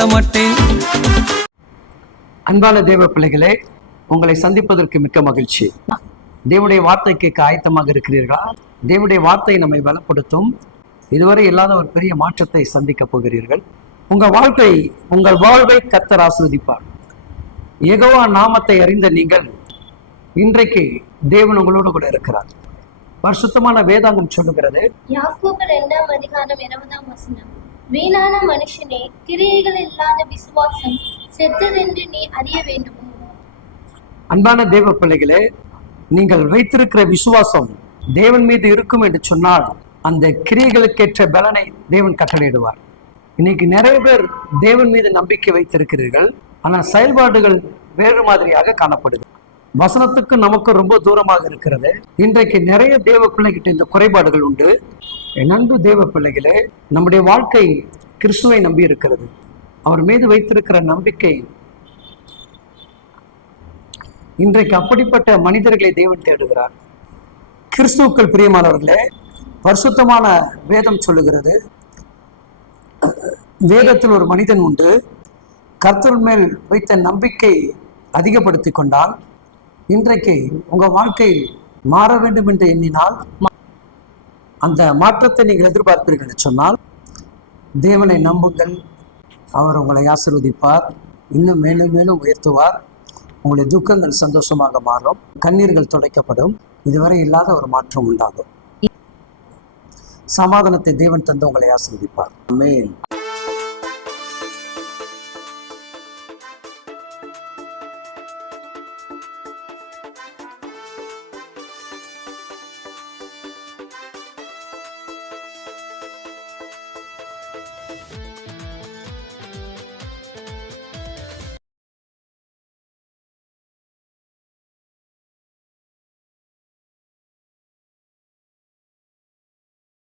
சொல்ல மாட்டேன். அன்பான தேவ பிள்ளைகளே, உங்களை சந்திப்பதற்கு மிக்க மகிழ்ச்சி. தேவனுடைய வார்த்தை கேட்க ஆயத்தமாக இருக்கிறீர்களா? தேவனுடைய வார்த்தை நம்மை பலப்படுத்தும். இதுவரை இல்லாத ஒரு பெரிய மாற்றத்தை சந்திக்க போகிறீர்கள். உங்கள் வாழ்வை கர்த்தர் ஆசீர்வதிப்பார். யெகோவா நாமத்தை அறிந்த நீங்கள் இன்றைக்கு தேவன் உங்களோடு கூட இருக்கிறார். பரிசுத்தமான வேதாகம் சொல்லுகிறது, யாக்கோபு 2ஆம் அதிகாரம் 20ஆம் வசனம், வீணான மனுஷனே, கிரியைகள் இல்லாத விசுவாசம் செத்ததென்று நீ அறிய வேண்டும். அன்பான தேவ பிள்ளைகளே, நீங்கள் வைத்திருக்கிற விசுவாசம் தேவன் மீது இருக்கும் என்று சொன்னால் அந்த கிரியைகளுக்கேற்ற பலனை தேவன் கட்டளையிடுவார். இன்னைக்கு நிறைய பேர் தேவன் மீது நம்பிக்கை வைத்திருக்கிறீர்கள், ஆனால் செயல்பாடுகள் வேறு மாதிரியாக காணப்படுது. வசனத்துக்கு நமக்கு ரொம்ப தூரமாக இருக்கிறது. இன்றைக்கு நிறைய தேவ பிள்ளைகிட்ட இந்த குறைபாடுகள் உண்டு. என் அன்பு தேவ பிள்ளைகளே, நம்முடைய வாழ்க்கை கிறிஸ்துவை நம்பி இருக்கிறது. அவர் மீது வைத்திருக்கிற நம்பிக்கை இன்றைக்கு அப்படிப்பட்ட மனிதர்களை தேவன் தேடுகிறார். கிறிஸ்துவுக்குள் பிரியமானவர்களே, பரிசுத்தமான வேதம் சொல்லுகிறது, வேதத்தில் ஒரு மனிதன் உண்டு, கர்த்தர் மேல் வைத்த நம்பிக்கை அதிகப்படுத்தி கொண்டால், இன்றைக்கு உங்க வாழ்க்கையில் மாற வேண்டும் என்று எண்ணினால், அந்த மாற்றத்தை நீங்கள் எதிர்பார்ப்பீர்கள் என்று சொன்னால், தேவனை நம்புங்கள். அவர் உங்களை ஆசீர்வதிப்பார், இன்னும் மேலும் மேலும் உயர்த்துவார். உங்களுடைய துக்கங்கள் சந்தோஷமாக மாறும், கண்ணீர்கள் துடைக்கப்படும், இதுவரை இல்லாத ஒரு மாற்றம் உண்டாகும். சமாதானத்தை தேவன் தந்து உங்களை ஆசீர்வதிப்பார். ஆமென்.